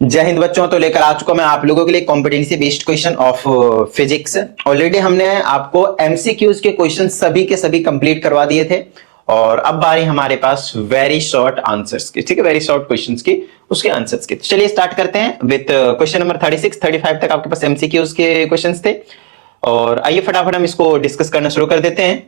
जय हिंद बच्चों। तो लेकर आ चुका मैं आप लोगों के लिए competency based question of physics. Already हमने आपको एमसीक्यूज के क्वेश्चन सभी के सभी कंप्लीट करवा दिए थे और अब बारी हमारे पास वेरी शॉर्ट आंसर्स की। ठीक है, वेरी शॉर्ट क्वेश्चंस की, उसके आंसर्स की। तो चलिए स्टार्ट करते हैं विद क्वेश्चन नंबर 36 35 तक आपके पास एमसीक्यूज के क्वेश्चंस थे और आइए फटाफट हम इसको डिस्कस करना शुरू कर देते हैं।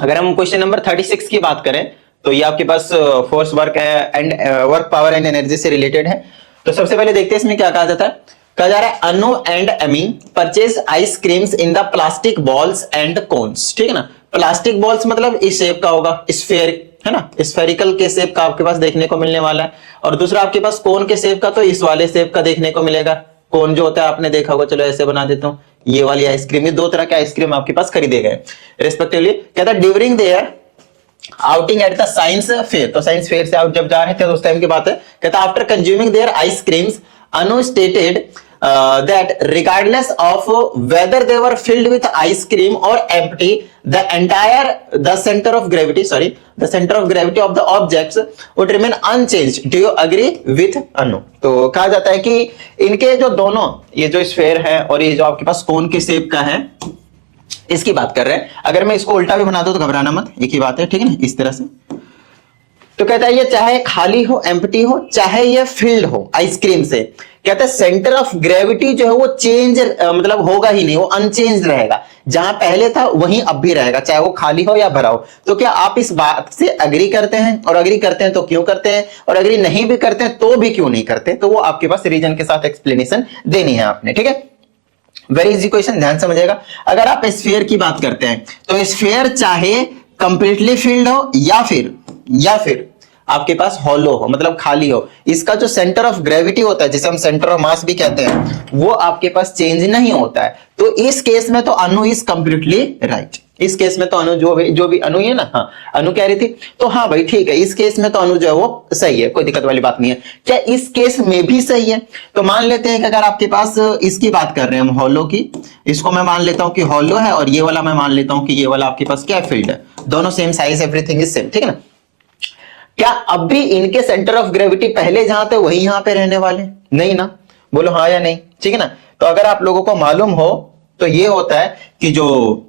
अगर हम क्वेश्चन नंबर 36 की बात करें तो ये आपके पास force work and work power and energy से रिलेटेड है। तो सबसे पहले देखते हैं इसमें क्या कहा जाता है। कहा जा रहा है Anu and Amy purchase ice creams in the plastic balls and cones. ठीक है ना, प्लास्टिक बॉल्स मतलब इस शेप का होगा, स्फेयर है ना, स्फेरिकल के शेप का आपके पास देखने को मिलने वाला है। और दूसरा आपके पास कोन के शेप का, तो इस वाले शेप का देखने को मिलेगा। कोन जो होता है आपने देखा होगा, चलो ऐसे बना देता हूं, ये वाली आइसक्रीम, ये दो तरह के आइसक्रीम आपके पास खरीदे गए रिस्पेक्टिवली। कहता है during their outing at the science fair. तो साइंस फेयर से आउट जब जा रहे थे तो उस टाइम की बात है। कहता after consuming their ice creams Anu stated that regardless of whether they were filled with ice cream और empty the centre of gravity of the objects would remain unchanged. Do you agree with Anu? तो कहा जाता है कि इनके जो दोनों, ये जो स्फेयर है और ये जो आपके पास कोन के शेप का है, इसकी बात कर रहे हैं। अगर मैं इसको उल्टा भी बना दूं तो घबराना मत, एक ही बात है। ठीक है ना, इस तरह से। तो कहता है ये चाहे खाली हो, एम्प्टी हो, चाहे ये फिल्ड हो आइसक्रीम से, कहता है सेंटर ऑफ ग्रेविटी जो है वो चेंज मतलब होगा ही नहीं, वो अनचेंज रहेगा। जहां पहले था वहीं अब भी रहेगा, चाहे वो खाली हो या भरा हो। तो क्या आप इस बात से अग्री करते हैं? और अग्री करते हैं तो क्यों करते हैं, और अग्री नहीं भी करते हैं तो भी क्यों नहीं करते? तो वो आपके पास रीजन के साथ एक्सप्लेनेशन देनी है आपने। ठीक है, वेरी इजी क्वेश्चन, ध्यान समझिएगा। अगर आप स्फीयर की बात करते हैं तो स्फीयर चाहे कंप्लीटली फिल्ड हो या फिर आपके पास हॉलो हो, मतलब खाली हो, इसका जो सेंटर ऑफ ग्रेविटी होता है, जिसे हम सेंटर ऑफ मास भी कहते हैं, वो आपके पास चेंज नहीं होता है। तो इस केस में तो अनु इज कंप्लीटली राइट। इस केस में तो अनु जो भी अनु है ना, हाँ अनु कह रही थी, तो हाँ भाई ठीक है, इस केस में तो अनु जो है वो सही है, कोई दिक्कत वाली बात नहीं है। क्या इस केस में भी सही है? तो मान लेते हैं कि अगर आपके पास इसकी बात कर रहे हैं हम हॉलो की, इसको मैं मान लेता हूं कि हॉलो है और ये वाला मैं मान लेता हूं कि ये वाला आपके पास क्या फील्ड है, दोनों same size, everything is same. ठीक है ना, क्या अब भी इनके सेंटर ऑफ ग्रेविटी पहले जहां थे वही यहां पे रहने वाले? नहीं ना, बोलो हाँ या नहीं। ठीक है ना, तो अगर आप लोगों को मालूम हो तो ये होता है कि जो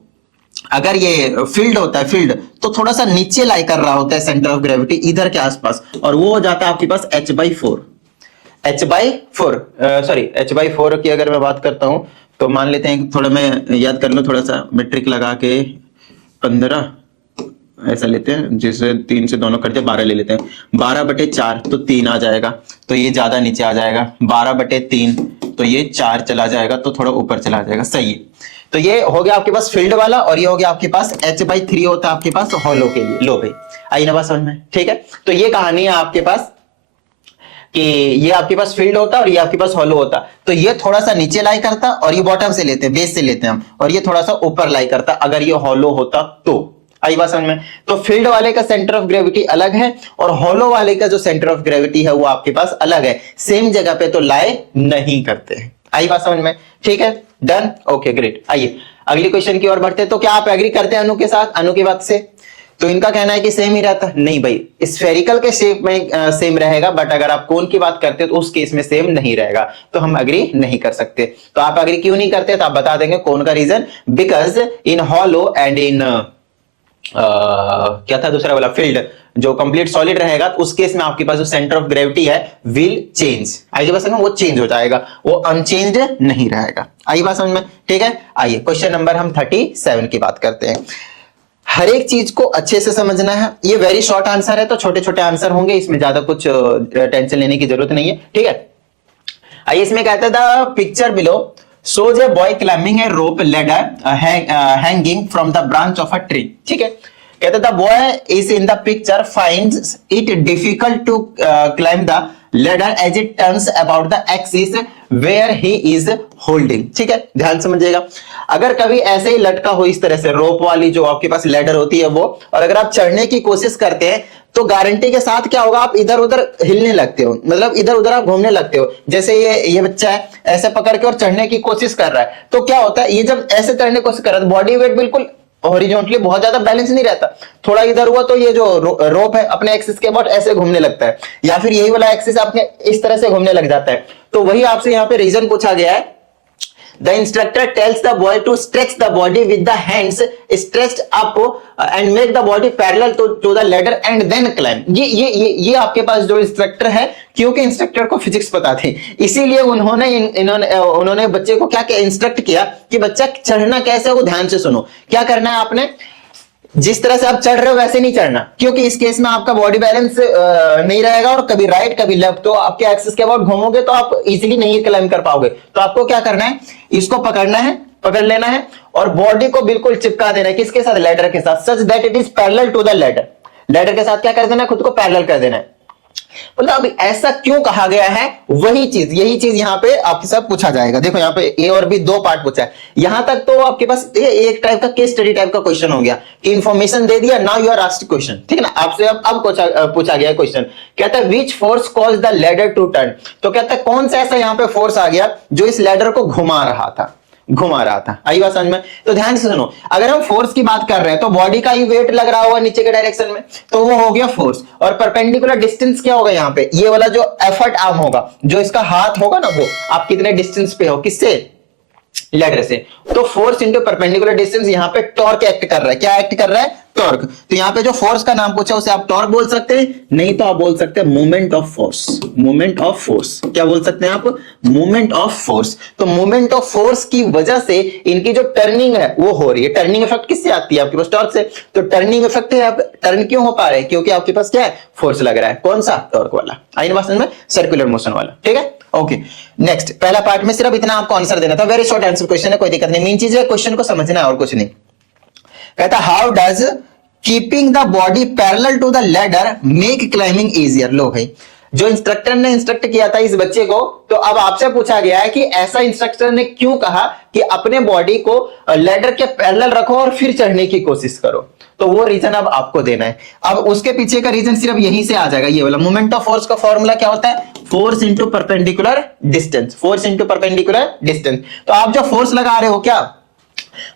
अगर ये फील्ड होता है, फील्ड तो थोड़ा सा नीचे लाई कर रहा होता है सेंटर ऑफ ग्रेविटी, इधर के आसपास, और वो हो जाता है आपके पास h/4 की अगर मैं बात करता हूं तो मान लेते हैं, थोड़ा मैं याद कर लो, थोड़ा सा मेट्रिक लगा के 15 ऐसा लेते हैं, जिसे 3 से दोनों करते 12 ले लेते हैं। 12/4 तो 3 आ जाएगा, तो ये ज्यादा नीचे आ जाएगा। 12/3 तो ये 4 चला जाएगा, तो थोड़ा ऊपर चला जाएगा। सही है, तो ये हो गया आपके पास फील्ड वाला, और ये हो गया आपके पास h/3 होता है आपके पास हॉलो के लिए। लो भाई, आई ना बात समझ में? ठीक है, तो ये कहानी है आपके पास कि ये आपके पास फील्ड होता और ये आपके पास हॉलो होता। तो ये थोड़ा सा नीचे लाई करता और ये बॉटम से लेते हैं, बेस से लेते हैं हम, और ये थोड़ा सा ऊपर लाई करता अगर ये हॉलो होता तो। आई बात समझ में? तो फील्ड वाले का सेंटर ऑफ ग्रेविटी अलग है और हॉलो वाले का जो सेंटर ऑफ ग्रेविटी है वो आपके पास अलग है, सेम जगह पे तो लाए नहीं करते हैं। आई बात समझ में? ठीक है, डन, ओके ग्रेट। आइए अगली क्वेश्चन की ओर बढ़ते हैं। तो क्या आप एग्री करते हैं अनु के साथ, अनु की बात से? तो इनका कहना है कि सेम ही रहता। नहीं भाई, स्फेरिकल के शेप में सेम रहेगा, बट अगर आप कोन की बात करते हो तो उस केस में सेम नहीं रहेगा, तो हम एग्री नहीं कर सकते। तो आप एग्री क्यों नहीं करते? तो आप बता देंगे कौन का reason. Because in hollow and in क्या था दूसरा वाला, फील्ड, जो कंप्लीट सॉलिड रहेगा तो उस केस में आपके पास जो सेंटर ऑफ ग्रेविटी है विल चेंज। आइए बात समझ में, वो चेंज हो जाएगा, वो अनचेंज्ड नहीं रहेगा। आइए बात समझ में? ठीक है, आइए क्वेश्चन नंबर हम 37 की बात करते हैं। हर एक चीज को अच्छे से समझना है। ये वेरी शॉर्ट आंसर है, तो छोटे छोटे आंसर होंगे, इसमें ज्यादा कुछ टेंशन लेने की जरूरत नहीं है। ठीक है, आइए इसमें कहता था picture below shows a boy climbing a rope ladder hanging from the branch of a tree। ठीक है, कहता था boy is in the picture finds it difficult to climb the ladder as it turns about the axis where he is holding। ठीक है, ध्यान समझिएगा। अगर कभी ऐसे ही लटका हो इस तरह से, रोप वाली जो आपके पास लैडर होती है वो, और अगर आप चढ़ने की कोशिश करते हैं तो गारंटी के साथ क्या होगा, आप इधर उधर हिलने लगते हो, मतलब इधर उधर आप घूमने लगते हो। जैसे ये बच्चा है ऐसे पकड़ के और चढ़ने की कोशिश कर रहा है, तो क्या होता है, ये जब ऐसे चढ़ने की कोशिश कर रहा है बॉडी वेट बिल्कुल हॉरिजॉन्टली बहुत ज्यादा बैलेंस नहीं रहता, थोड़ा इधर हुआ तो ये जो रोप है अपने एक्सिस के अबाउट ऐसे घूमने लगता है, या फिर यही वाला एक्सिस अपने इस तरह से घूमने लग जाता है। तो वही आपसे यहाँ पे रीजन पूछा गया है, The instructor tells the boy to stretch the body with the hands stretched up and make the body parallel to the ladder and then climb। ये आपके पास जो इंस्ट्रक्टर है, क्योंकि इंस्ट्रक्टर को फिजिक्स पता थी, इसीलिए उन्होंने बच्चे को क्या इंस्ट्रक्ट किया कि बच्चा चढ़ना कैसे है वो ध्यान से सुनो। क्या करना है आपने, जिस तरह से आप चढ़ रहे हो वैसे नहीं चढ़ना, क्योंकि इस केस में आपका बॉडी बैलेंस नहीं रहेगा और कभी राइट कभी लेफ्ट, तो आपके एक्सिस के अबाउट घूमोगे तो आप इजीली नहीं क्लाइम कर पाओगे। तो आपको क्या करना है, इसको पकड़ना है, पकड़ लेना है और बॉडी को बिल्कुल चिपका देना है, किसके साथ, लेडर के साथ, such that it is parallel to the ladder. Ladder के साथ क्या कर देना है, खुद को पैरेलल कर देना है। मतलब अब ऐसा क्यों कहा गया है, वही चीज, यही चीज यहाँ पे आपके साथ पूछा जाएगा। देखो यहाँ पे ए और बी दो पार्ट पूछा है, यहां तक तो आपके पास एक टाइप का केस स्टडी टाइप का क्वेश्चन हो गया कि इंफॉर्मेशन दे दिया, now you are asked question, ठीक है ना। आपसे अब पूछा गया क्वेश्चन, कहता है which force cause the ladder to turn. तो कहता है कौन सा ऐसा यहाँ पे फोर्स आ गया जो इस लेडर को घुमा रहा था। आई बात समझ में। तो ध्यान से सुनो, अगर हम फोर्स की बात कर रहे हैं तो बॉडी का ही वेट लग रहा होगा नीचे के डायरेक्शन में, तो वो हो गया फोर्स, और परपेंडिकुलर डिस्टेंस क्या होगा यहाँ पे, ये वाला जो एफर्ट आर्म होगा, जो इसका हाथ होगा ना, वो आप कितने डिस्टेंस पे हो, किससे, लेडर से। तो फोर्स इंटू परपेंडिकुलर डिस्टेंस, यहाँ पे टॉर्क एक्ट कर रहा है। क्या एक्ट कर रहा है, टॉर्क। तो यहाँ पे जो फोर्स का नाम पूछा उसे आप टॉर्क बोल सकते हैं, नहीं तो आप बोल सकते हैं moment of force. Moment of force क्या बोल सकते हैं आप, मोमेंट ऑफ फोर्स। तो मोमेंट ऑफ फोर्स की वजह से इनकी जो टर्निंग है वो हो रही है। टर्निंग इफेक्ट किससे आती है, आपके पास टॉर्क से। तो टर्निंग इफेक्ट है, आप टर्न क्यों हो पा रहे हैं, क्योंकि आपके पास क्या है, फोर्स लग रहा है। कौन सा, टॉर्क वाला। आई ना बात समझ में, सर्कुलर मोशन वाला, ठीक है। ओके नेक्स्ट, पहला पार्ट में सिर्फ इतना आपको आंसर देना था, वेरी शॉर्ट आंसर क्वेश्चन है, कोई दिक्कत नहीं। मेन चीज है क्वेश्चन को समझना है और कुछ नहीं। कहता how does keeping the body parallel to the ladder make climbing easier. लो भाई, जो इंस्ट्रक्टर ने इंस्ट्रक्ट किया था इस बच्चे को, तो अब आपसे पूछा गया है कि ऐसा इंस्ट्रक्टर ने क्यों कहा कि अपने बॉडी को लैडर के पैरेलल रखो और फिर चढ़ने की कोशिश करो। तो वो रीजन अब आपको देना है। अब उसके पीछे का रीजन सिर्फ यहीं से आ जाएगा, ये वाला। मोमेंट ऑफ फोर्स का फॉर्मूला क्या होता है, force into perpendicular distance. Force into perpendicular distance. तो आप जो फोर्स लगा रहे हो, क्या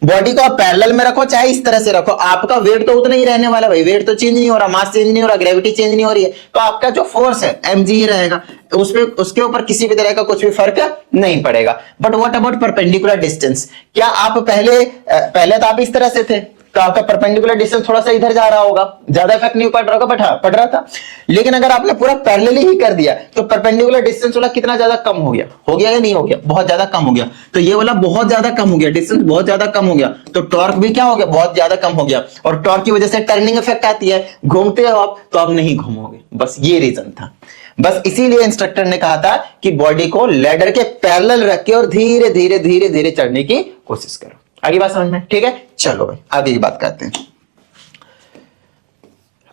बॉडी को आप पैरेलल में रखो चाहे इस तरह से रखो, आपका वेट तो उतना ही रहने वाला भाई, वेट तो चेंज नहीं हो रहा, मास चेंज नहीं हो रहा, ग्रेविटी चेंज नहीं हो रही है, तो आपका जो फोर्स है mg ही रहेगा, उसके ऊपर किसी भी तरह का कुछ भी फर्क नहीं पड़ेगा। But what about perpendicular distance, क्या आप पहले तो आप इस तरह से थे, तो आपका परपेंडिकुलर डिस्टेंस थोड़ा सा इधर जा रहा होगा, ज्यादा इफेक्ट नहीं पड़ रहा होगा, बट हाँ पड़ रहा था। लेकिन अगर आपने पूरा पैरेलल ही कर दिया तो परपेंडिकुलर डिस्टेंस वाला कितना ज्यादा कम हो गया या नहीं हो गया, बहुत ज्यादा कम हो गया। तो ये वाला बहुत ज्यादा कम हो गया, डिस्टेंस बहुत ज्यादा कम हो गया, तो टॉर्क भी क्या हो गया, बहुत ज्यादा कम हो गया। और टॉर्क की वजह से टर्निंग इफेक्ट आती है, घूमते हो आप तो आप नहीं घूमोगे, बस ये रीजन था। बस इसीलिए इंस्ट्रक्टर ने कहा था कि बॉडी को लैडर के पैरेलल रख के और धीरे धीरे धीरे धीरे चढ़ने की कोशिश करो। आगे बात समझ में, ठीक है। चलो भाई आगे की बात करते हैं।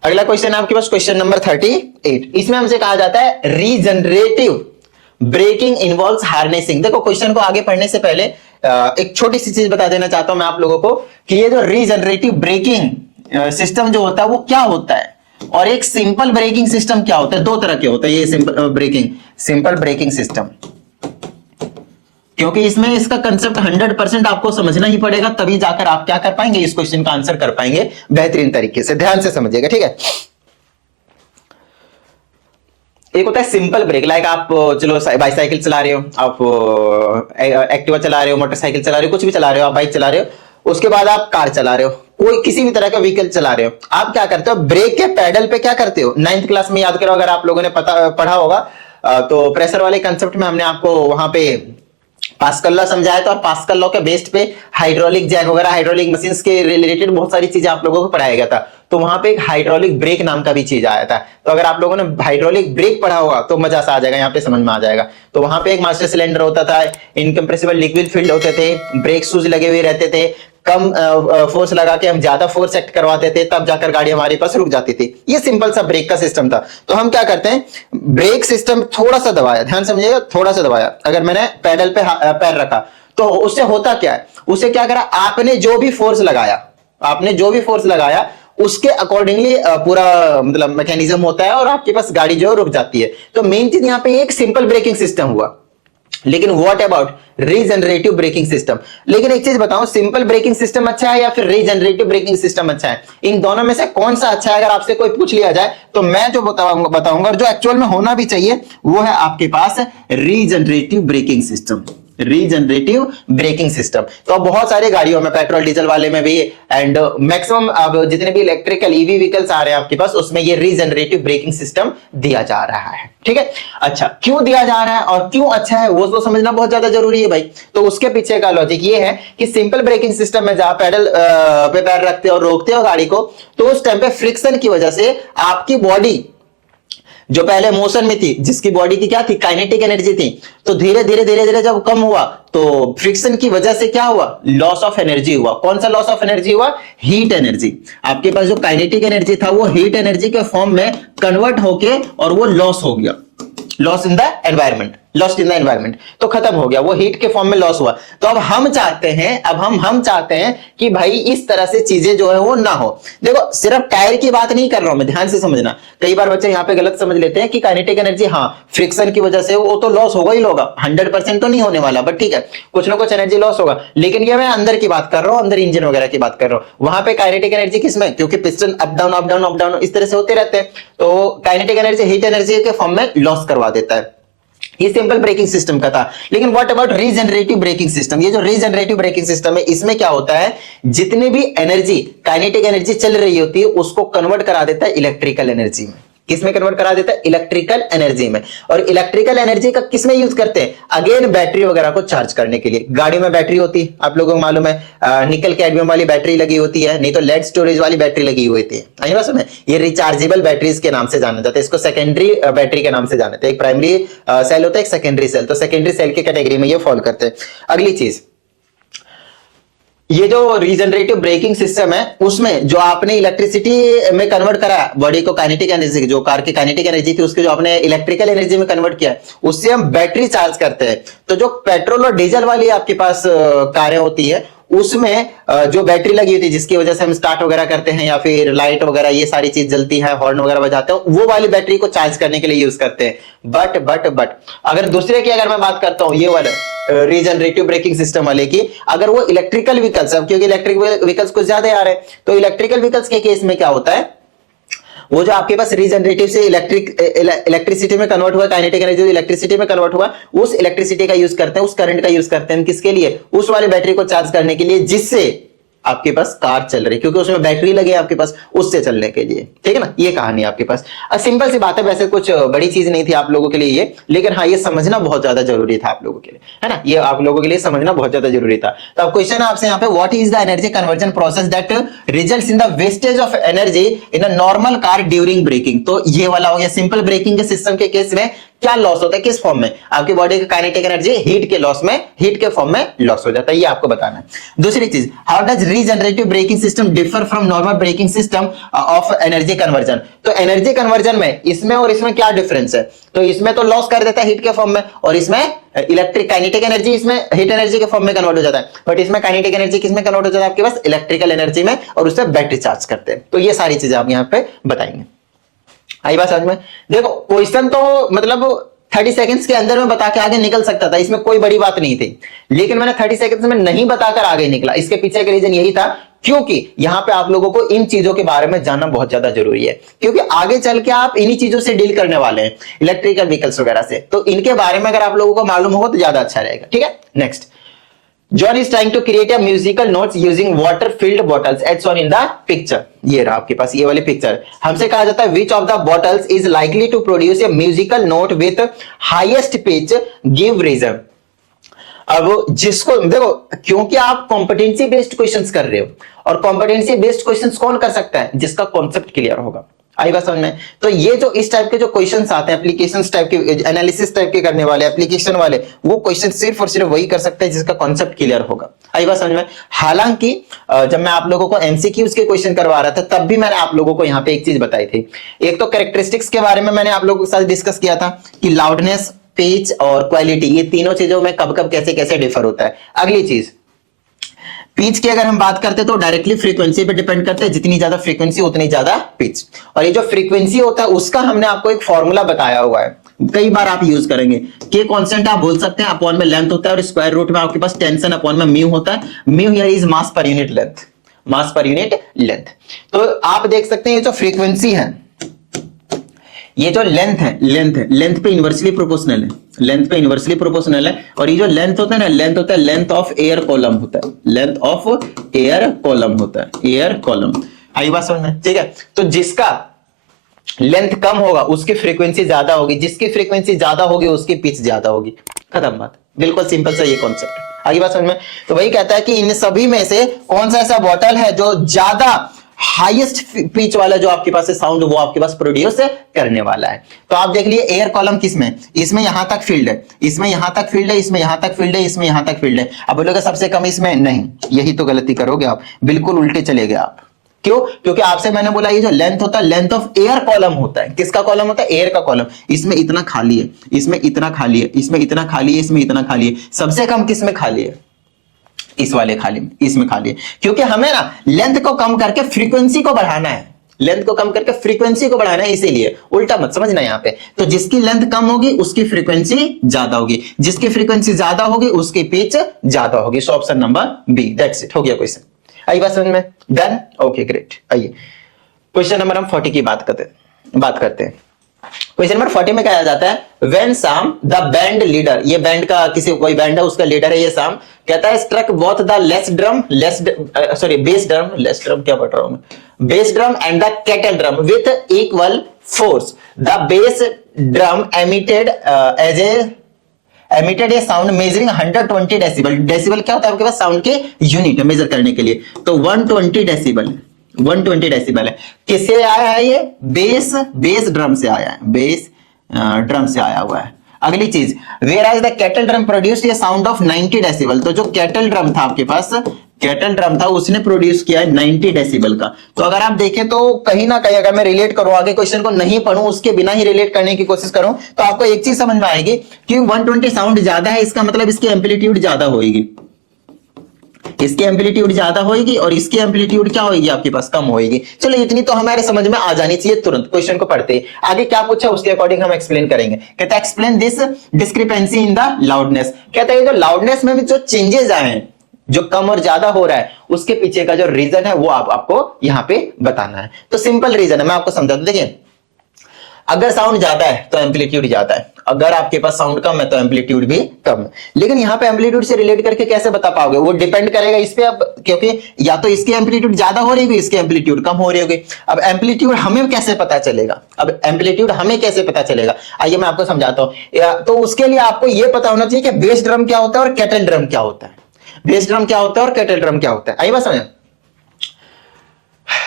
अगला क्वेश्चन है आपके पास क्वेश्चन नंबर 38। इसमें हमसे कहा जाता है रीजनरेटिव ब्रेकिंग इन्वॉल्व्स हार्नेसिंग। देखो क्वेश्चन को आगे पढ़ने से पहले एक छोटी सी चीज बता देना चाहता हूं मैं आप लोगों को कि ये जो रीजनरेटिव ब्रेकिंग सिस्टम जो होता है वो क्या होता है और एक सिंपल ब्रेकिंग सिस्टम क्या होता है। दो तरह के होते हैं ये सिंपल ब्रेकिंग सिस्टम, क्योंकि इसमें इसका कंसेप्ट 100% आपको समझना ही पड़ेगा, तभी जाकर आप क्या कर पाएंगे, इस क्वेश्चन का आंसर कर पाएंगे बेहतरीन तरीके से। ध्यान से समझिएगा, ठीक है। एक होता है सिंपल ब्रेक, लाइक आप चलो बाइसाइकिल चला रहे हो, आप एक्टिवा चला रहे हो, मोटरसाइकिल चला रहे हो, कुछ भी चला रहे हो, आप बाइक चला रहे हो, उसके बाद आप कार चला रहे हो, कोई किसी भी तरह का व्हीकल चला रहे हो, आप क्या करते हो, ब्रेक के पैडल पे क्या करते हो। 9th क्लास में याद करो अगर आप लोगों ने पढ़ा होगा तो प्रेशर वाले कंसेप्ट में हमने आपको वहां पे पास्कल लॉ समझाया था, और पास्कल लॉ के बेस्ड पे हाइड्रोलिक जैक वगैरह हाइड्रोलिक मशीन्स के रिलेटेड बहुत सारी चीजें आप लोगों को पढ़ाया गया था। तो वहां पे एक हाइड्रोलिक ब्रेक नाम का भी चीज आया था। तो अगर आप लोगों ने हाइड्रोलिक ब्रेक पढ़ा होगा तो मजा सा आ जाएगा, यहाँ पे समझ में आ जाएगा। तो वहां पे एक मास्टर सिलेंडर होता था, इनकम्प्रेसिबल लिक्विड फील्ड होते थे, ब्रेक शूज लगे हुए रहते थे, कम फोर्स लगा के हम ज्यादा फोर्स एक्ट करवाते थे, तब जाकर गाड़ी हमारे पास रुक जाती थी। ये सिंपल सा ब्रेक का सिस्टम था। तो हम क्या करते हैं, ब्रेक सिस्टम थोड़ा सा दबाया, ध्यान समझिएगा, थोड़ा सा दबाया, अगर मैंने पैडल पे पैर रखा तो उससे होता क्या है, उससे क्या करा, आपने जो भी फोर्स लगाया उसके अकॉर्डिंगली पूरा मतलब मैकेनिज्म होता है और आपके पास गाड़ी जो रुक जाती है। तो मेन चीज यहाँ पे एक सिंपल ब्रेकिंग सिस्टम हुआ। लेकिन what about regenerative braking system? लेकिन एक चीज बताओ, सिंपल ब्रेकिंग सिस्टम अच्छा है या फिर रीजनरेटिव ब्रेकिंग सिस्टम अच्छा है? इन दोनों में से कौन सा अच्छा है अगर आपसे कोई पूछ लिया जाए, तो मैं जो बताऊंगा और जो एक्चुअल में होना भी चाहिए वो है आपके पास regenerative braking system. Regenerative braking system तो अब बहुत सारे गाड़ियों में, पेट्रोल डीजल वाले में भी, एंड मैक्सिमम अब जितने भी इलेक्ट्रिकल ईवी व्हीकल्स आ रहे हैं आपके पास, उसमें ये रीजनरेटिव ब्रेकिंग सिस्टम दिया जा रहा है। ठीक है, अच्छा क्यों दिया जा रहा है और क्यों अच्छा है वो तो समझना बहुत ज्यादा जरूरी है भाई। तो उसके पीछे का लॉजिक ये है कि सिंपल ब्रेकिंग सिस्टम में जहां पैडल पे पैर रखते हो और रोकते हो गाड़ी को, तो उस टाइम पे फ्रिक्शन की वजह से आपकी बॉडी जो पहले मोशन में थी, जिसकी बॉडी की क्या थी, काइनेटिक एनर्जी थी, तो धीरे धीरे धीरे धीरे जब कम हुआ तो फ्रिक्शन की वजह से क्या हुआ, लॉस ऑफ एनर्जी हुआ। कौन सा लॉस ऑफ एनर्जी हुआ? Heat energy. आपके पास जो काइनेटिक एनर्जी था वो हीट एनर्जी के फॉर्म में कन्वर्ट होके और वो लॉस हो गया, loss in the environment, lost in the environment, तो खत्म हो गया, वो हीट के फॉर्म में लॉस हुआ। तो अब हम चाहते हैं, हम चाहते हैं कि भाई इस तरह से चीजें जो है वो ना हो। देखो सिर्फ टायर की बात नहीं कर रहा हूं मैं, ध्यान से समझना। कई बार बच्चे यहां पे गलत समझ लेते हैं कि काइनेटिक एनर्जी, हाँ फ्रिक्शन की वजह से वो तो लॉस होगा ही होगा, 100% तो नहीं होने वाला, बट ठीक है कुछ ना कुछ एनर्जी लॉस होगा। लेकिन ये मैं अंदर की बात कर रहा हूं, अंदर इंजन वगैरह की बात कर रहा हूं, वहां पे काइनेटिक एनर्जी किसमें, क्योंकि piston up down up down up down इस तरह से होते रहते हैं, तो काइनेटिक एनर्जी हीट एनर्जी के फॉर्म में लॉस करवा देता है। ये सिंपल ब्रेकिंग सिस्टम का था। लेकिन what about regenerative braking system? ये जो रीजनरेटिव ब्रेकिंग सिस्टम है, इसमें क्या होता है, जितनी भी एनर्जी, काइनेटिक एनर्जी चल रही होती है उसको कन्वर्ट करा देता है इलेक्ट्रिकल एनर्जी में। किसमें कन्वर्ट करा देता है? इलेक्ट्रिकल एनर्जी में। और इलेक्ट्रिकल एनर्जी का किसमें यूज करते हैं? अगेन बैटरी वगैरह को चार्ज करने के लिए। गाड़ी में बैटरी होती है, आप लोगों को मालूम है, निकल कैडमियम वाली बैटरी लगी होती है, नहीं तो लेड स्टोरेज वाली बैटरी लगी हुई होती है। बस में ये रिचार्जेबल बैटरीज के नाम से जाना जाता है, इसको सेकेंडरी बैटरी के नाम से जाना जाता है। एक प्राइमरी सेल होता है, एक सेकेंडरी सेल, तो सेकेंडरी सेल की कैटेगरी में ये फॉल करते हैं। अगली चीज, ये जो रीजनरेटिव ब्रेकिंग सिस्टम है उसमें जो आपने इलेक्ट्रिसिटी में कन्वर्ट करा बॉडी को, काइनेटिक एनर्जी, जो कार की काइनेटिक एनर्जी थी उसके जो आपने इलेक्ट्रिकल एनर्जी में कन्वर्ट किया, उससे हम बैटरी चार्ज करते हैं। तो जो पेट्रोल और डीजल वाली आपके पास कारें होती है उसमें जो बैटरी लगी होती है जिसकी वजह से हम स्टार्ट वगैरह करते हैं या फिर लाइट वगैरह ये सारी चीज जलती है, हॉर्न वगैरह बजाते हैं, वो वाली बैटरी को चार्ज करने के लिए यूज करते हैं। बट अगर दूसरे की अगर मैं बात करता हूं, ये वाले रीजनरेटिव ब्रेकिंग सिस्टम वाले की, अगर वो इलेक्ट्रिकल व्हीकल्स, अब क्योंकि इलेक्ट्रिक व्हीकल्स कुछ ज्यादा आ रहे हैं, तो इलेक्ट्रिकल व्हीकल्स के केस में क्या होता है, वो जो आपके पास रीजनरेटिव से इलेक्ट्रिसिटी में कन्वर्ट हुआ, काइनेटिक एनर्जी इलेक्ट्रिसिटी में कन्वर्ट हुआ, उस इलेक्ट्रिसिटी का यूज करते हैं, उस करंट का यूज करते हैं किसके लिए? उस वाली बैटरी को चार्ज करने के लिए जिससे आपके पास कार चल रही, क्योंकि उसमें बैटरी लगे आपके पास उससे चलने के लिए। ठीक है ना, ये कहानी आपके पास। सिंपल सी बात है, वैसे कुछ बड़ी चीज नहीं थी आप लोगों के लिए ये, लेकिन हाँ ये समझना बहुत ज्यादा जरूरी था आप लोगों के लिए, है ना, ये आप लोगों के लिए समझना बहुत ज्यादा जरूरी था। तो अब क्वेश्चन है आपसे यहाँ पे, what is the energy conversion process that results in the wastage of energy in a normal car during braking? तो ये वाला हो गया सिंपल ब्रेकिंग के सिस्टम के केस में क्या लॉस होता है, किस फॉर्म में? आपकी बॉडी का काइनेटिक एनर्जी हीट के लॉस में, हीट के फॉर्म में लॉस हो जाता है, ये आपको बताना है। दूसरी चीज, how does regenerative braking system differ from normal braking system of energy conversion? तो एनर्जी कन्वर्जन में इसमें और इसमें क्या डिफरेंस है? तो इसमें तो लॉस कर देता है हीट के फॉर्म में, और इसमें इलेक्ट्रिक काइनेटिक एनर्जी इसमें हीट एनर्जी के फॉर्म में कन्वर्ट हो जाता है, बट इसमें काइनेटिक एनर्जी किसमें कन्वर्ट हो जाता है? आपके पास इलेक्ट्रिकल एनर्जी में, और उससे बैटरी चार्ज करते हैं। तो ये सारी चीजें आप यहाँ पे बताएंगे। आई बात समझ में? देखो क्वेश्चन तो मतलब 30 सेकंड्स के अंदर में बता के आगे निकल सकता था, इसमें कोई बड़ी बात नहीं थी, लेकिन मैंने 30 सेकंड्स में नहीं बताकर आगे निकला। इसके पीछे का रीजन यही था क्योंकि यहां पे आप लोगों को इन चीजों के बारे में जानना बहुत ज्यादा जरूरी है, क्योंकि आगे चल के आप इन्हीं चीजों से डील करने वाले हैं, इलेक्ट्रिकल व्हीकल्स वगैरह से, तो इनके बारे में अगर आप लोगों को मालूम हो तो ज्यादा अच्छा रहेगा। ठीक है, next, John is trying to create a musical notes using water filled bottles as shown in the picture। ये रहा आपके पास ये वाली पिक्चर। हमसे कहा जाता है which of the bottles is likely to produce a musical note with highest pitch, give reason। अब जिसको देखो, क्योंकि आप कॉम्पिटेंसी बेस्ड क्वेश्चंस कर रहे हो, और कॉम्पिटेंसी बेस्ड क्वेश्चंस कौन कर सकता है? जिसका कॉन्सेप्ट क्लियर होगा। आई बात समझ में? तो ये जो इस टाइप के जो क्वेश्चंस आते हैं, एप्लीकेशंस टाइप के, एनालिसिस टाइप के करने वाले, एप्लीकेशन वाले, वो क्वेश्चन सिर्फ और सिर्फ वही कर सकते हैं जिसका कॉन्सेप्ट क्लियर होगा। आई बात समझ में? हालांकि जब मैं आप लोगों को एमसीक्यूज के क्वेश्चन करवा रहा था तब भी मैंने आप लोगों को यहाँ पे एक चीज बताई थी। एक तो कैरेक्टरिस्टिक्स के बारे में मैंने आप लोगों के साथ डिस्कस किया था कि लाउडनेस, पिच और क्वालिटी, ये तीनों चीजों में कब कब कैसे कैसे डिफर होता है। अगली चीज, पिच की अगर हम बात करते हैं तो डायरेक्टली फ्रीक्वेंसी पे डिपेंड करते हैं, जितनी ज्यादा फ्रीक्वेंसी उतनी ज्यादा पिच। और ये जो फ्रीक्वेंसी होता है उसका हमने आपको एक फॉर्मूला बताया हुआ है, कई बार आप यूज करेंगे। के कांस्टेंट आप बोल सकते हैं, अपॉन में लेंथ होता है और स्क्वायर रूट में आपके पास टेंशन अपॉन में म्यू होता है। Mu here is mass per unit length, mass per unit length. तो आप देख सकते हैं ये जो फ्रीक्वेंसी है, ये जो लेंथ है, लेंथ पे इनवर्सली प्रोपोर्शनल है, लेंथ पे इनवर्सली प्रोपोर्शनल है। और ये जो लेंथ होता है ना, लेंथ होता है लेंथ ऑफ एयर कॉलम होता है, लेंथ ऑफ एयर कॉलम होता है, एयर कॉलम। आई बात समझ में? ठीक है। तो जिसका लेंथ कम होगा उसकी फ्रीक्वेंसी ज्यादा होगी, जिसकी फ्रीक्वेंसी ज्यादा होगी उसकी पिच ज्यादा होगी। खत्म बात, बिल्कुल सिंपल सा ये कॉन्सेप्ट। आगे बात समझ में? तो वही कहता है कि इन सभी में से कौन सा ऐसा बॉटल है जो ज्यादा हाईएस्ट पिच वाला जो आपके पास है साउंड, वो आपके पास प्रोड्यूस करने वाला है। तो आप देख लिए एयर कॉलम किसमें, इसमें यहां तक फील्ड है, इसमें यहां तक फील्ड है, इसमें यहां तक फील्ड है, इसमें यहां तक फील्ड है। अब बोलोगे सबसे कम इसमें, नहीं, यही तो गलती करोगे आप, बिल्कुल उल्टे चले गए आप। क्यों? क्योंकि आपसे मैंने बोला ये जो लेंथ होता है, लेंथ ऑफ एयर कॉलम होता है। किसका कॉलम होता है? एयर का कॉलम। इसमें इतना खाली है, इसमें इतना खाली है, इसमें इतना खाली है, इसमें इतना खाली है। सबसे कम किसमें खाली है? इस वाले खाली में, इसमें खाली है। क्योंकि हमें ना लेंथ को कम करके फ्रीक्वेंसी को बढ़ाना है, लेंथ को कम करके फ्रीक्वेंसी को बढ़ाना है, इसीलिए उल्टा मत समझना यहाँ पे। तो जिसकी लेंथ कम होगी उसकी फ्रीक्वेंसी ज्यादा होगी, जिसकी फ्रीक्वेंसी ज्यादा होगी उसकी पिच ज्यादा होगी। So option number B, that's it, हो गया क्वेश्चन। आई बात समझ में? Done, okay great. आइए क्वेश्चन नंबर हम 40 की बात करते हैं। क्वेश्चन नंबर 40 में कहा जाता है, when some the band leader, ये बैंड का किसी कोई बैंड है उसका लीडर है ये सम, कहता है struck both the bass drum क्या पढ़ रहा हूं मैं, bass drum and the kettle drum with equal force. The bass drum emitted a sound measuring 120 decibel. Decibel क्या होता है आपके पास? साउंड के यूनिट मेजर करने के लिए। तो 120 डेसिबल, 120 डेसिबल है। किससे आया है ये? बेस ड्रम से आया है, बेस ड्रम से आया हुआ है। अगली चीज, whereas the kettle drum produce a sound of 90 decibel. तो जो कैटल ड्रम था आपके पास, कैटल ड्रम था, उसने प्रोड्यूस किया है 90 डेसिबल का। तो अगर आप देखें तो कहीं ना कहीं अगर मैं रिलेट करूं, आगे क्वेश्चन को नहीं पढ़ूं, उसके बिना ही रिलेट करने की कोशिश करूं, तो आपको एक चीज समझ में आएगी कि 120 साउंड ज्यादा है, इसका मतलब इसकी एम्पलीट्यूड ज्यादा होगी, इसकी एम्पलीट्यूड ज्यादा होगी और इसकी एम्पलीट्यूड क्या होगी आपके पास? कम होगी। चलो इतनी तो हमारे समझ में आ जानी चाहिए तुरंत क्वेश्चन को पढ़ते। आगे क्या पूछा उसके अकॉर्डिंग हम एक्सप्लेन करेंगे। कहता है explain this discrepancy in the loudness. कहता है जो लाउडनेस में भी जो चेंजेस आए हैं, जो कम और ज्यादा हो रहा है, उसके पीछे का जो रीजन है वो आपको यहां पे बताना है। तो सिंपल रीजन है, मैं आपको समझा दूं। देखिए, अगर साउंड ज्यादा है तो एम्पलीट्यूड ज्यादा है, अगर आपके पास साउंड कम है तो एम्पलीट्यूड भी कम है। लेकिन यहां पे एम्पलीट्यूड से रिलेट करके कैसे बता पाओगे? वो डिपेंड करेगा इस पे, अब क्योंकि या तो इसकी एम्पलीट्यूड ज्यादा हो रही होगी, इसकी एम्पलीट्यूड कम हो रही होगी। अब एम्पलीट्यूड हमें कैसे पता चलेगा? अब एम्पलीट्यूड हमें कैसे पता चलेगा? आइए मैं आपको समझाता हूं। तो उसके लिए आपको यह पता होना चाहिए कि बेस ड्रम क्या होता है और कैटल ड्रम क्या होता है। बेस ड्रम क्या होता है और कैटल ड्रम क्या होता है। आइए बात समझ,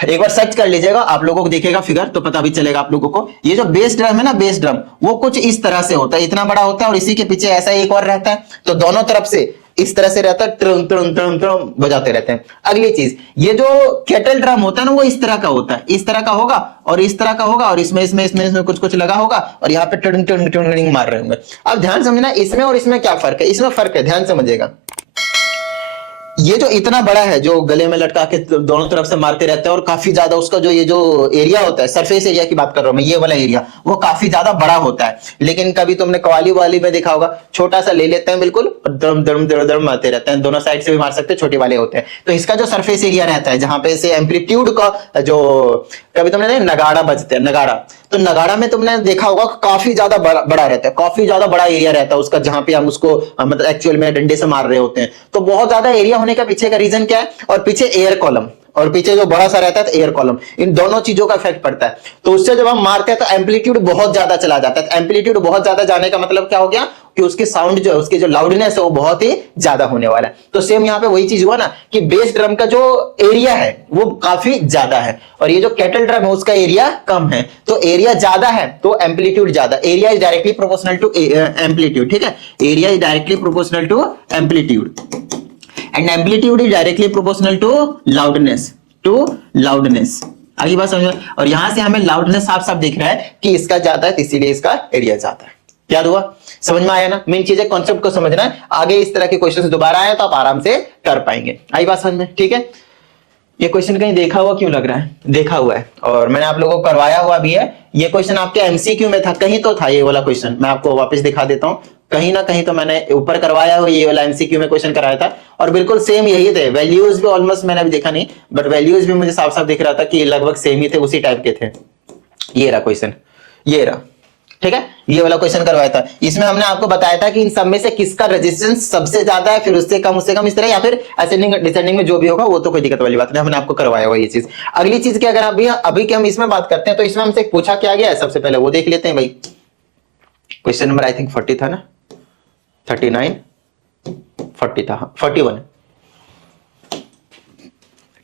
एक बार सर्च कर लीजिएगा, आप लोगों को दिखेगा फिगर तो पता भी चलेगा आप लोगों को। ये जो बेस ड्रम है ना, बेस ड्रम वो कुछ इस तरह से होता है, इतना बड़ा होता है और इसी के पीछे ऐसा एक और रहता है। तो दोनों तरफ से इस तरह से रहता है, ट्रम ट्रम ट्रम ट्रम बजाते रहते हैं। अगली चीज, ये जो कैटल ड्रम होता है ना, वो इस तरह का होता है, इस तरह का होगा और इस तरह का होगा और इसमें कुछ लगा होगा और यहाँ पे टर्न टर्न टर्न मार रहे होंगे। अब ध्यान समझना, इसमें और इसमें क्या फर्क है? इसमें फर्क है, ध्यान समझिएगा। ये जो इतना बड़ा है, जो गले में लटका के दोनों तरफ से मारते रहते हैं और काफी ज्यादा उसका जो ये जो एरिया होता है, सरफेस एरिया की बात कर रहा हूं मैं, ये वाला एरिया वो काफी ज्यादा बड़ा होता है। लेकिन कभी तुमने कवाली वाली में देखा होगा, छोटा सा ले लेते हैं बिल्कुल और दरम दरम दरम दरम मारते रहते हैं, दोनों साइड से भी मार सकते हैं, छोटे वाले होते हैं। तो इसका जो सरफेस एरिया रहता है, जहां पे से एम्पलीट्यूड का जो, कभी तुमने नगाड़ा बजते हैं, नगाड़ा, तो नगाड़ा में तुमने देखा होगा काफी ज्यादा बड़ा रहता है, काफी ज्यादा बड़ा एरिया रहता है उसका, जहां पे हम उसको मतलब एक्चुअल में डंडे से मार रहे होते हैं। तो बहुत ज्यादा एरिया होने का पीछे का रीजन क्या है? और पीछे एयर कॉलम, और पीछे जो बड़ा सा रहता है एयर कॉलम, इन दोनों चीजों का इफेक्ट पड़ता है। तो उससे जब हम मारते हैं तो एम्पलीट्यूड बहुत ज्यादा चला जाता है। एम्पलीट्यूड बहुत ज्यादा जाने का मतलब क्या हो गया कि उसकी साउंड जो है, उसकी जो लाउडनेस है वो बहुत ही ज्यादा होने वाला है। तो सेम यहाँ पे वही चीज हुआ ना कि बेस ड्रम का जो एरिया है वो काफी ज्यादा है और ये जो कैटल ड्रम है उसका एरिया कम है। तो एरिया ज्यादा है तो एम्पलीट्यूड ज्यादा, area is directly proportional to amplitude. ठीक है, area is directly proportional to amplitude and amplitude is directly proportional to loudness. आगे बात समझ। और यहां से हमें लाउडनेस साफ साफ दिख रहा है कि इसका ज्यादा है, इसीलिए इसका एरिया ज्यादा है। याद हुआ? समझ में आया ना? मेन चीज है कॉन्सेप्ट को समझना है। आगे इस तरह के क्वेश्चन दोबारा आए तो आप आराम से कर पाएंगे। आई बात समझ में? ठीक है, ये क्वेश्चन कहीं देखा हुआ क्यों लग रहा है? देखा हुआ है और मैंने आप लोगों को करवाया हुआ भी है। ये क्वेश्चन आपके एमसीक्यू में था, कहीं तो था ये वाला क्वेश्चन। मैं आपको वापस दिखा देता हूं, कहीं ना कहीं तो मैंने ऊपर करवाया हुआ ये वाला एमसीक्यू में क्वेश्चन कराया था और बिल्कुल सेम यही थे। वैल्यूज भी ऑलमोस्ट मैंने अभी देखा नहीं, बट वैल्यूज भी मुझे साफ साफ दिख रहा था कि लगभग सेम ही थे, उसी टाइप के थे। ये रहा क्वेश्चन, ये रहा, ठीक है, ये वाला क्वेश्चन करवाया था। इसमें हमने आपको बताया था कि इन सब में से किसका रेजिस्टेंस सबसे ज्यादा है, फिर उससे कम इस तरह, या फिर असेंडिंग डिसेंडिंग में जो भी होगा वो तो कोई दिक्कत वाली बात नहीं, हमने आपको करवाया हुआ ये चीज। अगली चीज की अगर अभी हम इसमें बात करते हैं तो इसमें हमसे पूछा क्या गया है, सबसे पहले वो देख लेते हैं भाई। क्वेश्चन नंबर आई थिंक 40 था ना, 39 40 था, 41,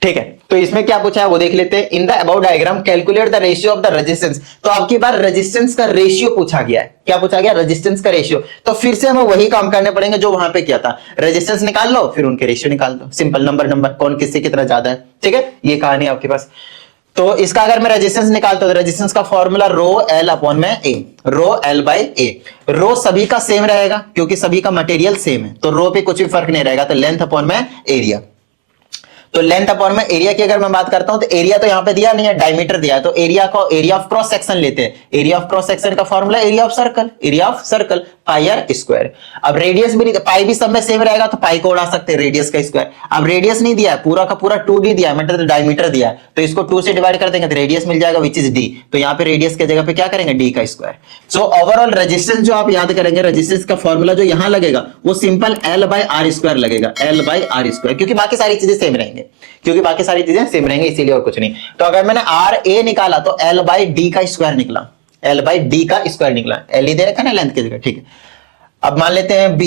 ठीक है। तो इसमें क्या पूछा है वो देख लेते हैं। In the about diagram calculate the ratio of the resistance. तो आपकी बार रेजिस्टेंस का रेशियो पूछा गया है। क्या पूछा गया? रेजिस्टेंस का रेशियो। तो फिर से हमें वही काम करने पड़ेंगे जो वहां पे किया था। रेजिस्टेंस निकाल लो, फिर उनके रेशियो निकाल दो, सिंपल, नंबर कौन किससे कितना ज्यादा है, ठीक है, ये कहानी आपके पास। तो इसका अगर मैं रेजिस्टेंस निकालता हूं तो रेजिस्टेंस का फॉर्मूला रो एल अपॉन में ए, रो एल बाई ए। रो सभी का सेम रहेगा क्योंकि सभी का मटेरियल सेम है, तो रो पे कुछ भी फर्क नहीं रहेगा। तो लेंथ अपॉन में एरिया, तो लेंथ अपॉन में एरिया की अगर मैं बात करता हूं तो एरिया तो यहां पे दिया नहीं है, डायमीटर दिया है, तो एरिया को एरिया ऑफ क्रॉस सेक्शन लेते हैं। एरिया ऑफ क्रॉस सेक्शन का formula area of circle pi r square. अब रेडियस भी पाई भी सब में सेम रहेगा तो पाई को उड़ा सकते हैं, रेडियस का स्क्वायर। अब रेडियस नहीं दिया है, पूरा का पूरा 2d दिया है, मतलब डायमीटर दिया है, तो इसको 2 से डिवाइड कर देंगे तो रेडियस मिल जाएगा विच इज d। तो यहाँ पे रेडियस की जगह पे क्या करेंगे, d का स्क्वायर। सो ओवरऑल रेजिस्टेंस जो आप याद करेंगे, रेजिस्टेंस का फॉर्मूला जो यहाँ लगेगा वो simple L by r square लगेगा, L बाई आर स्क्वायर, क्योंकि बाकी सारी चीजें सेम रहेंगे, इसीलिए और कुछ नहीं। तो अगर मैंने आर ए निकाला तो L बाई डी का स्क्वायर निकला, L बाई डी का स्क्वायर निकला। L ही दे रखा ना लेंथ की जगह, ठीक है। अब मान लेते हैं B,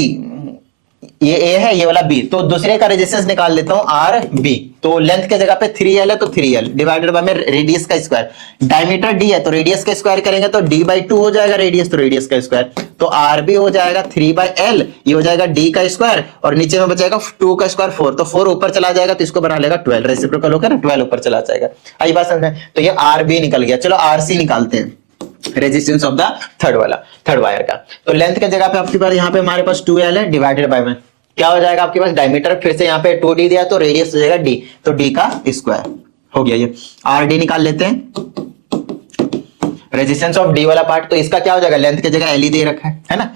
ये A है, ये वाला B, तो दूसरे का रेजिस्टेंस निकाल लेता हूं आर बी। तो लेंथ के जगह पे 3L है तो 3L डिवाइडेड बाय में रेडियस का स्क्वायर। डायमीटर D है तो रेडियस का स्क्वायर करेंगे तो D बाई 2 हो जाएगा रेडियस, तो रेडियस का स्क्वायर। तो आर बी हो जाएगा 3 बाई L, ये हो जाएगा D का स्क्वायर, और नीचे में बचेगा 2 का स्क्वायर 4, तो 4 ऊपर चला जाएगा तो इसको बना लेगा 12, रेसिप्रोकल होकर ना 12 ऊपर चला जाएगा। आई बात समझ में? तो ये आर बी निकल गया। चलो आर सी निकालते हैं, resistance of the third wire का। तो लेंथ के जगह पे आपके पास यहाँ पे हमारे पास 2L है, डिवाइडेड बाय में क्या हो जाएगा आपके पास, डायमीटर, फिर से यहाँ पे 2D दिया तो रेडियस हो जाएगा D, तो D का स्क्वायर हो गया। ये RD निकाल लेते हैं, रेजिस्टेंस ऑफ D वाला पार्ट। तो इसका क्या हो जाएगा, लेंथ की जगह L ही दे रखा है ना,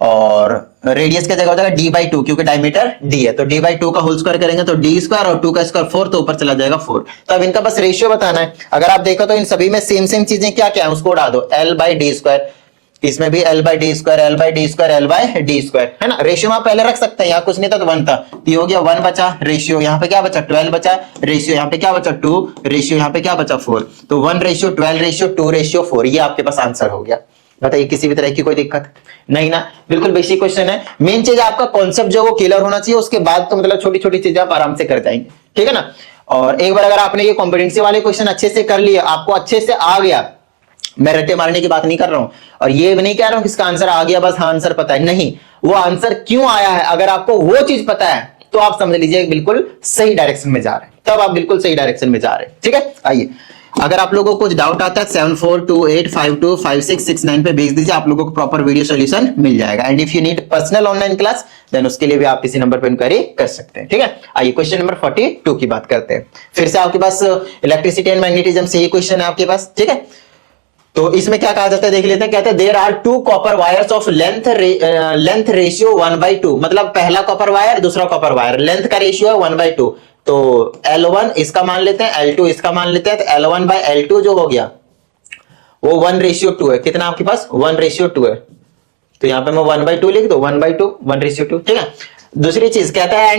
और रेडियस की जगह हो जाएगा D बाई 2, क्योंकि डायमीटर D है, तो D बाई 2 का होल स्क्वायर करेंगे तो D स्क्वायर, और 2 का स्क्वायर 4, तो ऊपर चला जाएगा 4। तो अब इनका बस रेशियो बताना है। अगर आप देखो तो इन सभी में सेम चीजें क्या क्या है उसको उड़ा दो, L बाई डी स्क्वायर, इसमें भी L by D square, L by D square, L by D square, है ना। रेशियो में पहले रख सकते हैं, यहाँ कुछ नहीं था तो 1 था, तो ये हो गया 1 बचा, रेशियो यहाँ पे क्या बचा 12 बचा, रेशियो यहाँ पे क्या बचा 2, रेशियो यहाँ पे क्या बचा 4, तो 1 रेशियो 12 रेशियो 2 रेशियो 4, ये आपके पास आंसर हो गया। बताइए किसी भी तरह की कोई दिक्कत नहीं ना, बिल्कुल बेसिक क्वेश्चन है। मेन चीज आपका कॉन्सेप्ट जो वो क्लियर होना चाहिए, उसके बाद तो मतलब छोटी छोटी चीजें आप आराम से कर जाएंगे, ठीक है ना। और एक बार अगर आपने ये कॉम्पिटेंसी वाले क्वेश्चन अच्छे से कर लिए, आपको अच्छे से आ गया, मैं रट्टे मारने की बात नहीं कर रहा हूं, और ये भी नहीं कह रहा हूं कि इसका आंसर आ गया बस, हाँ आंसर पता है, नहीं, वो आंसर क्यों आया है, अगर आपको वो चीज पता है तो आप समझ लीजिए बिल्कुल सही डायरेक्शन में जा रहे हैं, तब आप बिल्कुल सही डायरेक्शन में जा रहे हैं, ठीक है। आइए, अगर आप लोगों को कुछ डाउट आता है 7428525669 पे भेज दीजिए, आप लोगों को प्रॉपर वीडियो सॉल्यूशन मिल जाएगा। And if you need personal online class then उसके लिए भी आप इसी नंबर पर इंक्वायरी कर सकते हैं, ठीक है। आइए क्वेश्चन नंबर 42 की बात करते हैं। फिर से आपके पास इलेक्ट्रिसिटी एंड मैग्नेटिज्म से ये क्वेश्चन है आपके पास, ठीक है। तो इसमें क्या कहा जाता है देख लेते हैं। कहते हैं there are 2 copper wires of length ratio 1/2, मतलब पहला कॉपर वायर दूसरा कॉपर वायर, लेंथ का रेशियो है 1/2। तो L1 इसका मान लेते हैं, L2 इसका मान लेते हैं, तो L1 बाय L2 जो हो गया वो 1/2 है। कितना आपके पास 1/2 है, तो यहां पे मैं 1/2 लिख दो, 1/2 1/2, ठीक है। दूसरी चीज कहता है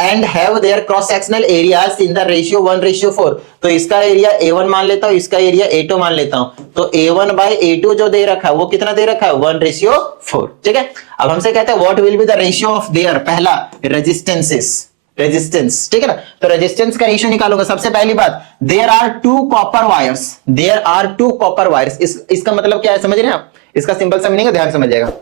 and have their cross sectional areas in the ratio 1/4। तो इसका एरिया A1 मान लेता हूं, इसका एरिया A2 मान लेता हूं, तो A1 बाय A2 जो दे रखा है वो कितना दे रखा है 1/4, ठीक है। अब हमसे कहता है what will be the ratio of their, पहला रेजिस्टेंस, ठीक है ना। तो रेजिस्टेंस का रेशियो निकालूंगा। सबसे पहली बात, देयर आर 2 कॉपर वायर्स, इसका मतलब क्या है समझ रहे हैं आप, इसका सिंपल सा मीनिंग है, ध्यान समझिएगा।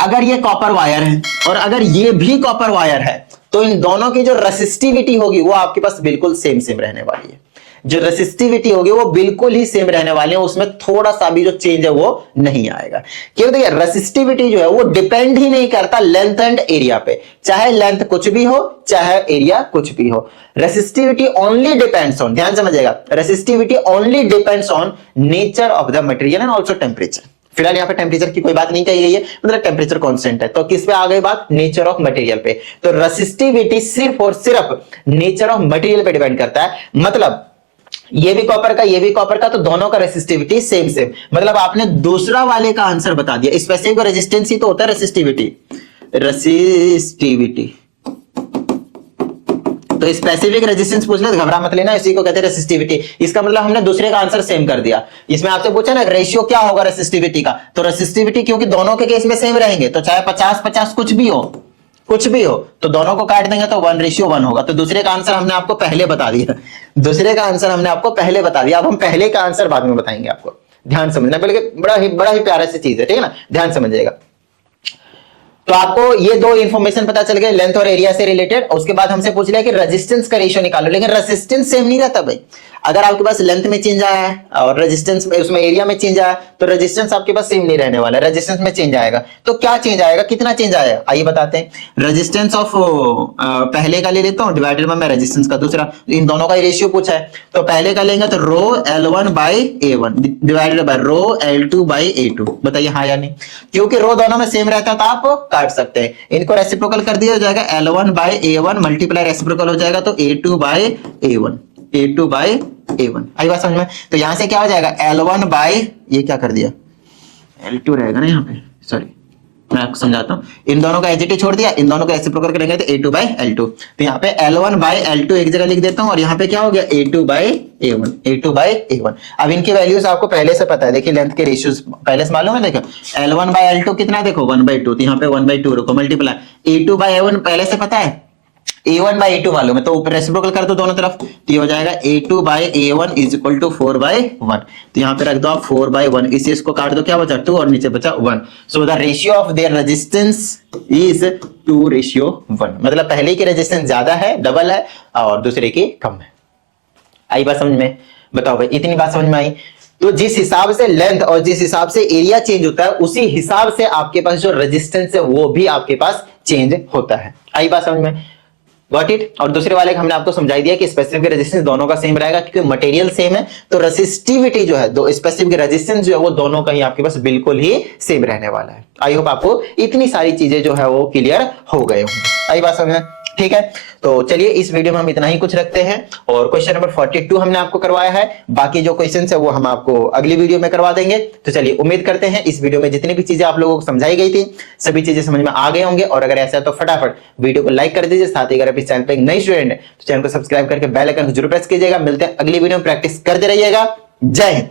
अगर ये कॉपर वायर है और अगर ये भी कॉपर वायर है, तो इन दोनों की जो रेसिस्टिविटी होगी वो आपके पास बिल्कुल सेम रहने वाली है। जो रेसिस्टिविटी होगी वो बिल्कुल ही सेम रहने वाले हैं, उसमें थोड़ा सा भी जो चेंज है वो नहीं आएगा। क्योंकि देखिए रेसिस्टिविटी जो है वो डिपेंड ही नहीं करता लेंथ एंड एरिया पे, चाहे लेंथ कुछ भी हो चाहे एरिया कुछ भी हो। रेसिस्टिविटी ओनली डिपेंड्स ऑन, ध्यान समझिएगा, resistivity only depends on nature of the material and also temperature. फिलहाल यहाँ पे टेम्परेचर की कोई बात नहीं कही गई है, मतलब टेम्परेचर कांस्टेंट है, तो किस पे आ गई बात, नेचर ऑफ मटेरियल पे। तो रेसिस्टिविटी सिर्फ और सिर्फ नेचर ऑफ मटेरियल पे डिपेंड करता है। मतलब ये भी कॉपर का, ये भी कॉपर का, तो दोनों का रेसिस्टिविटी सेम सेम। मतलब आपने दूसरा वाले का आंसर बता दिया। स्पेसिफिक रेजिस्टेंस ही तो होता है रेसिस्टिविटी। रेसिस्टिविटी तो स्पेसिफिक रेजिस्टेंस पूछ ले तो घबरा मत लेना, इसी को कहते हैं रेसिस्टिविटी। इसका मतलब हमने दूसरे का आंसर सेम कर दिया। इसमें आपसे पूछा ना रेशियो क्या होगा रेसिस्टिविटी का, तो रेसिस्टिविटी क्योंकि दोनों के केस में सेम रहेंगे, तो चाहे 50-50 कुछ भी हो तो दोनों को काट देंगे तो 1:1 होगा। तो दूसरे का आंसर हमने आपको पहले बता दिया, दूसरे का आंसर हमने आपको पहले बता दिया। अब हम पहले का आंसर बाद में बताएंगे आपको, ध्यान समझना, बल्कि बड़ा ही प्यारा सी चीज है, ठीक है ना, ध्यान समझिएगा। तो आपको ये दो इंफॉर्मेशन पता चल गए लेंथ और एरिया से रिलेटेड। उसके बाद हमसे पूछ लिया कि रेजिस्टेंस का रेशियो निकालो, लेकिन रेजिस्टेंस सेम नहीं रहता भाई। अगर आपके पास लेंथ में चेंज आया है और रेजिस्टेंस में, उसमें एरिया में चेंज आया, तो रेजिस्टेंस आपके पास सेम नहीं रहने वाला, रेजिस्टेंस में चेंज आएगा। तो क्या चेंज आएगा, कितना चेंज आएगा, आइए बताते हैं। रेजिस्टेंस ऑफ पहले का ले लेता हूं डिवाइडेड बाय रेजिस्टेंस का दूसरा, इन दोनों का रेशियो पूछा है, तो पहले का लेंगे तो रो L1/A1 divided by row L2/A2। बताइए हाँ या नहीं, क्योंकि रो दोनों में सेम रहता तो आप काट सकते हैं, इनको रेसिप्रोकल कर दिया जाएगा, L1/A1 मल्टीप्लाई रेसिप्रोकल हो जाएगा तो A2/A1, A2/A1। आई बात समझ में। तो यहां से क्या हो जाएगा L1 बाय, ये क्या कर दिया L2 रहेगा ना यहाँ पे, सॉरी मैं आपको समझाता हूँ। इन दोनों का एजिटी छोड़ दिया, इन दोनों का रेसिप्रोकल करेंगे तो A2/L2। तो यहाँ पे L1/L2 एक जगह लिख देता हूँ और यहाँ पे क्या हो गया A2/A1, A2/A1। अब इनकी वैल्यूज आपको पहले से पता है, देखिए लेंथ के रेशियोज पहले से मालूम है। देखो L1/L2 कितना है, देखो 1/2, तो यहाँ पे 1/2 रखो मल्टीप्लाई A2/A1 पहले से पता है, A1/A2 मालूम है, तो ऊपर रेसिप्रोकल कर दो दोनों तरफ, तो ये हो जाएगा A2/A1 इज इक्वल टू 4/1। तो यहाँ पे रख दो आप 4/1, इसे इसको काट दो, क्या बचा 2 और नीचे बचा 1। So the ratio of their resistance is 2:1। मतलब पहले की रेजिस्टेंस ज्यादा है, डबल है, और दूसरे की कम है। आई बात समझ में, बताओ भाई इतनी बात समझ में आई। तो जिस हिसाब से लेंथ और जिस हिसाब से एरिया चेंज होता है, उसी हिसाब से आपके पास जो रेजिस्टेंस है वो भी आपके पास चेंज होता है। आई बात समझ में, गॉट इट। और दूसरे वाले हमने आपको समझाई दिया कि स्पेसिफिक रेजिस्टेंस दोनों का सेम रहेगा, क्योंकि मटेरियल सेम है, तो रेसिस्टिविटी जो है, दो स्पेसिफिक रेजिस्टेंस जो है वो दोनों का ही आपके पास बिल्कुल ही सेम रहने वाला है। आई होप आपको इतनी सारी चीजें जो है वो क्लियर हो गए होंगे। आई बात समझ में, ठीक है। तो चलिए इस वीडियो में हम इतना ही कुछ रखते हैं, और क्वेश्चन नंबर 42 हमने आपको करवाया है, बाकी जो क्वेश्चन है वो हम आपको अगली वीडियो में करवा देंगे। तो चलिए उम्मीद करते हैं इस वीडियो में जितनी भी चीजें आप लोगों को समझाई गई थी सभी चीजें समझ में आ गए होंगे, और अगर ऐसा है तो फटाफट वीडियो को लाइक कर दीजिए। साथ ही अगर आप इस चैनल पर एक नई स्टूडेंट है तो चैनल को सब्सक्राइब करके बेल आइकन को जरूर प्रेस कीजिएगा। मिलते हैं अगली वीडियो में, प्रैक्टिस करते रहिएगा। जय हिंद।